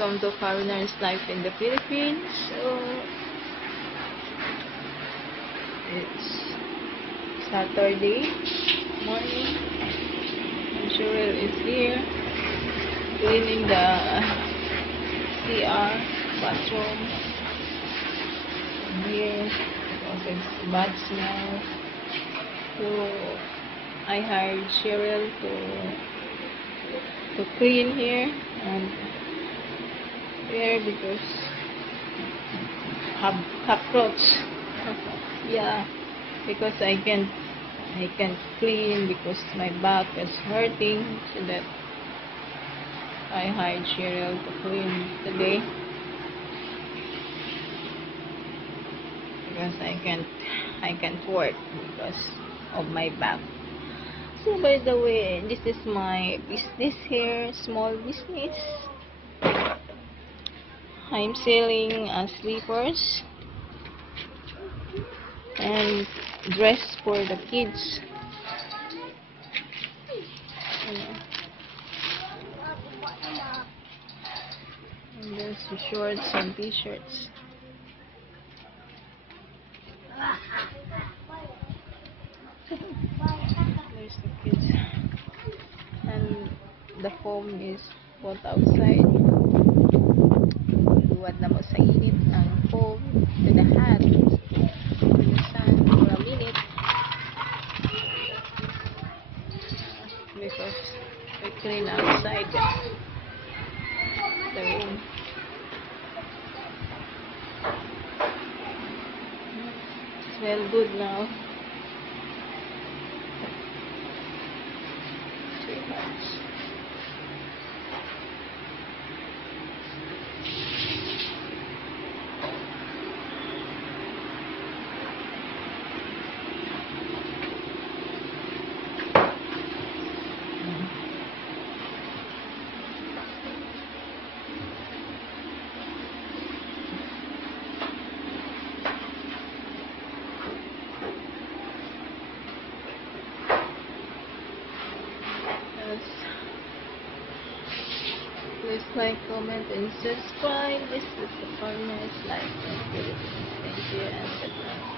welcome to Foreigner's Life in the Philippines. So, it's Saturday morning. And Cheryl is here cleaning the CR bathroom. And here, because it's bad smell. So, I hired Cheryl to clean here and here because have cockroach. Yeah, because I can't clean because my back is hurting, so that I hired Cheryl to clean today because I can't work because of my back. So by the way, this is my business here, small business. I'm selling slippers and dress for the kids. And there's the shorts and t-shirts. There's the kids. And the foam is put outside. Luwad na mo sa init ang foam to the hat, to the sun for a minute because we clean outside the room. Smell good now. Too much. Please like, comment, and subscribe. This is the Foreigner's Life in the Philippines. Thank you and goodbye.